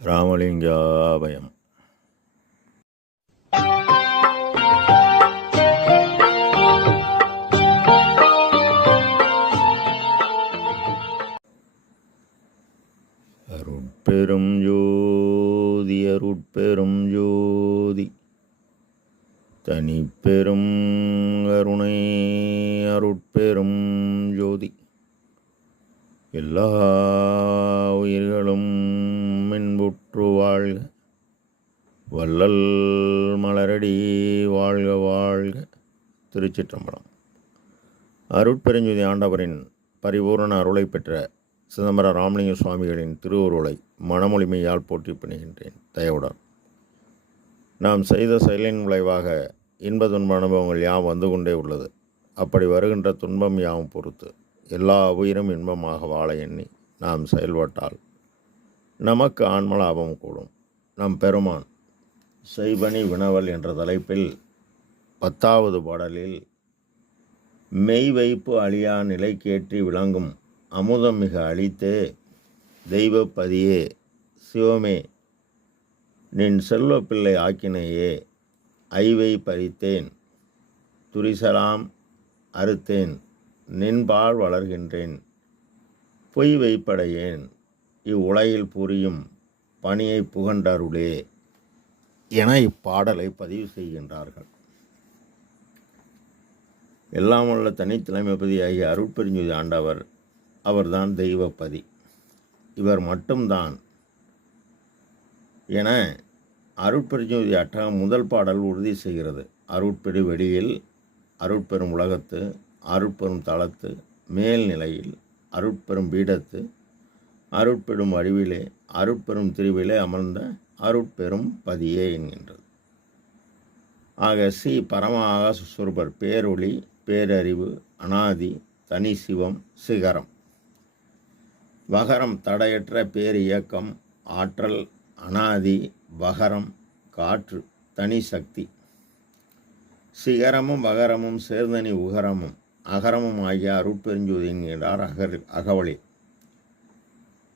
ராமலிங்காபயம். அருட்பெரும் ஜோதி அருட்பெரும் ஜோதி தனிப்பெரும் கருணை அருட்பெரும் ஜோதி எல்லா உயிர்களும் மென்புற்று வாழ்க, வள்ளல் மலரடி வாழ்க வாழ்க. திருச்சிற்றம்பலம். அருட்பெருஞ்சுதி ஆண்டவரின் பரிபூரண அருளை பெற்ற சிதம்பர ராமலிங்க சுவாமிகளின் திருவுருளை மனமொழிமையால் போற்றி பணிகின்றேன் தயவுடன். நாம் செய்த செயலின் விளைவாக இன்ப துன்ப அனுபவங்கள் யாம் வந்து கொண்டே உள்ளது. அப்படி வருகின்ற துன்பம் யாவும் பொறுத்து எல்லா உயிரும் இன்பமாக வாழ எண்ணி நாம் செயல்பட்டால் நமக்கு ஆன்ம லாபம் கூடும். நம் பெருமான் செய்பணி வினவல் என்ற தலைப்பில் 10வது பாடலில் மெய் வைப்பு அழியா நிலைக்கேற்றி விளங்கும் அமுதம் மிக அளித்தே தெய்வப்பதியே சிவமே நின் செல்வ பிள்ளை ஆக்கினையே ஐவை பறித்தேன் துரிசலாம் அறுத்தேன் நின்பால் வளர்கின்றேன் பொய் வைப்படையேன் இவ்வுலகில் புரியும் பணியை புகண்டருளே என இப்பாடலை பதிவு செய்கின்றார்கள். எல்லாம் உள்ள தனித்தலைமைப்பதியாகிய அருட்பெருஞ்சுதி ஆண்டவர் அவர்தான் தெய்வப்பதி, இவர் மட்டும்தான் என அருட்பெருஞ்சுதி அட்டகம் முதல் பாடல் உறுதி செய்கிறது. அருட்பெரு வெளியில், அருட்பெரும் உலகத்து, அருட்பெரும் தளத்து, மேல்நிலையில், அருட்பெரும் பீடத்து, அருட்பெரும் அறிவிலே, அருட்பெரும் திருவிலே அமர்ந்த அருட்பெரும் பதியே என்கின்றது. ஆக சி பரம ஆகாசஸ்வரூபர் பேரொளி, பேரறிவு, அனாதி, தனி சிவம், சிகரம். வகரம் தடையற்ற பேர் இயக்கம், ஆற்றல், அனாதி, வகரம், காற்று, தனி சக்தி. சிகரமும் வகரமும் சேர்ந்தனி உகரமும் அகரமும் ஆகிய அருட்பெருஞ்சோதி என்கிறார் அகவலி.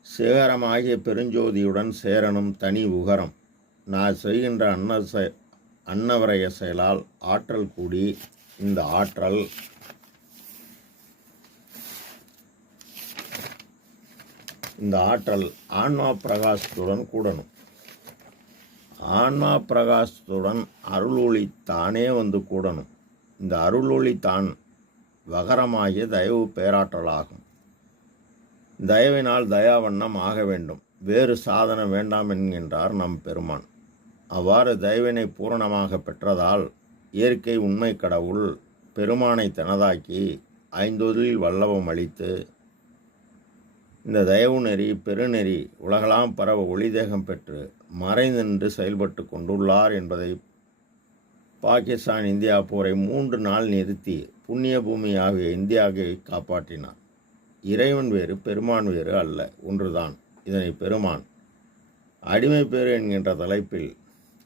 சிகரமாகிய பெருஞ்சோதியுடன் சேரனும் தனி உகரம். நான் செய்கின்ற அன்னவரைய செயலால் ஆற்றல் கூடி இந்த ஆற்றல் ஆன்மா பிரகாசத்துடன் கூடணும். ஆன்மா பிரகாசத்துடன் அருளொளி தானே வந்து கூடணும். இந்த அருளொளி தான் வகரமாகிய தயவு பேராற்றலாகும். தயவினால் தயாவண்ணம் ஆக வேண்டும், வேறு சாதனம் வேண்டாம் என்கின்றார் நம் பெருமான். அவ்வாறு தயவினை பூரணமாக பெற்றதால் இயற்கை உண்மை கடவுள் பெருமானை தனதாக்கி ஐந்தொழில் வல்லவம் அளித்து இந்த தயவு நெறி பெருநெறி உலகலாம் பரவ ஒளிதேகம் பெற்று மறைநின்று செயல்பட்டு கொண்டுள்ளார் என்பதை பாகிஸ்தான் இந்தியா போரை 3 நாள் நிறுத்தி புண்ணிய பூமியாகிய இந்தியாவை காப்பாற்றினார். இறைவன் வேறு பெருமான் வேறு அல்ல, ஒன்றுதான். இதனை பெருமான் அடிமை பேறு என்கின்ற தலைப்பில்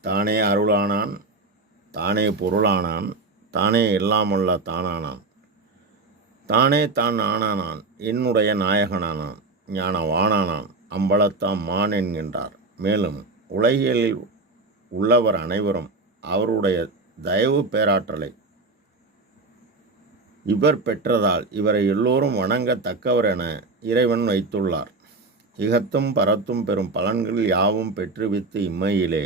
தானே அருளானான், தானே பொருளானான், தானே எல்லாமல்ல தானானான், தானே தான் ஆனானான், என்னுடைய நாயகனானான், ஞானவானானான், அம்பலத்தாம் மான் என்கின்றார். மேலும் உலகியலில் உள்ளவர் அனைவரும் அவருடைய தயவு பேராற்றலை இவர் பெற்றதால் இவரை எல்லோரும் வணங்கத்தக்கவர் என இறைவன் வைத்துள்ளார். இகத்தும் பரத்தும் பெறும் பலன்கள் யாவும் பெற்றுவித்து இம்மையிலே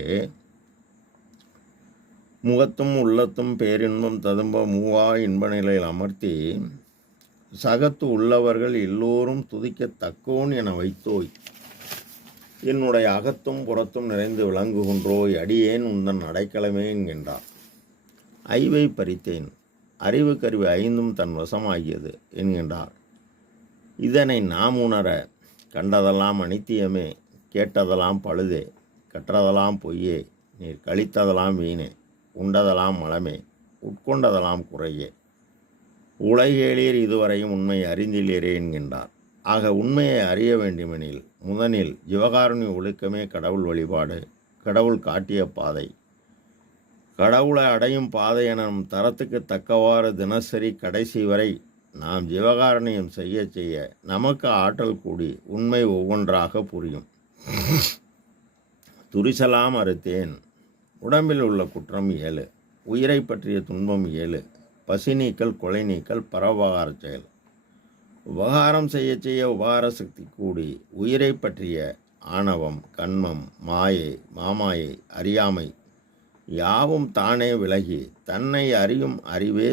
முகத்தும் உள்ளத்தும் பேரின்பம் ததும்ப மூவா இன்ப நிலையில் அமர்த்தி சகத்து உள்ளவர்கள் எல்லோரும் துதிக்கத்தக்கோன் என வைத்தோய். என்னுடைய அகத்தும் புறத்தும் நிறைந்து விளங்குகின்றோய், அடியேன் உந்தன் அடைக்கலமே என்கின்றார். ஐவை பறித்தேன், அறிவு கருவி 5ம் தன் வசமாகியது என்கின்றார். இதனை நாம் உணர கண்டதெல்லாம் அனித்தியமே, கேட்டதெல்லாம் பழுதே, கற்றதெல்லாம் பொய்யே, நீர் கழித்ததெல்லாம் வீணே, உண்டதெல்லாம் மலமே, உட்கொண்டதெல்லாம் குறையே, உலகேளீர் இதுவரையும் உண்மை அறிந்திலீரே என்கின்றார். ஆக உண்மையை அறிய வேண்டுமெனில் முதனில் ஜீவகாருண்ய ஒழுக்கமே கடவுள் வழிபாடு, கடவுள் காட்டிய பாதை, கடவுளை அடையும் பாதை என நம் தரத்துக்கு தக்கவாறு தினசரி கடைசி வரை நாம் ஜீவகாரணியம் செய்ய செய்ய நமக்கு ஆற்றல் கூடி உண்மை ஒவ்வொன்றாக புரியும். துரிசலாம் அறுத்தேன். உடம்பில் உள்ள குற்றம் 7. உயிரை பற்றிய துன்பம் 7. பசி நீக்கல், கொலை நீக்கல், பரோபகார செயல். உபகாரம் செய்ய செய்ய உபகார சக்தி கூடி உயிரை பற்றிய ஆணவம், கண்மம், மாயை, மாமாயை, அறியாமை யாவும் தானே விலகி தன்னை அறியும் அறிவே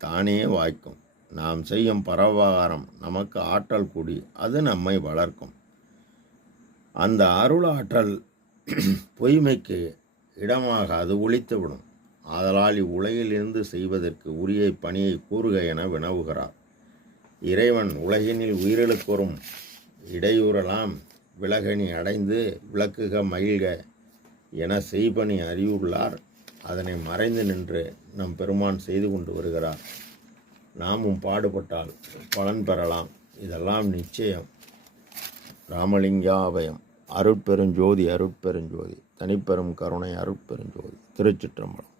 தானே வாய்க்கும். நாம் செய்யும் பரோபகாரம் நமக்கு ஆற்றல் கூடி அது நம்மை வளர்க்கும். அந்த அருள் ஆற்றல் பொய்மைக்கு இடமாக அது ஒழித்துவிடும். ஆதலால் இவ்வுலகிலிருந்து செய்வதற்கு உரிய பணியை கூறுக என வினவுகிறார். இறைவன் உலகினில் உயிர்களுக்கொரும் இடையூறலாம் விலகனி அடைந்து விளக்குக மகிழ்க என செய்பணி அறிவுள்ளார். அதனை மறைந்து நின்று நம் பெருமான் செய்து கொண்டு வருகிறார். நாமும் பாடுபட்டால் பலன் பெறலாம். இதெல்லாம் நிச்சயம். ராமலிங்காபயம். அருட்பெருஞ்சோதி அருட்பெருஞ்சோதி தனிப்பெரும் கருணை அருட்பெருஞ்சோதி. திருச்சிற்றம்பலம்.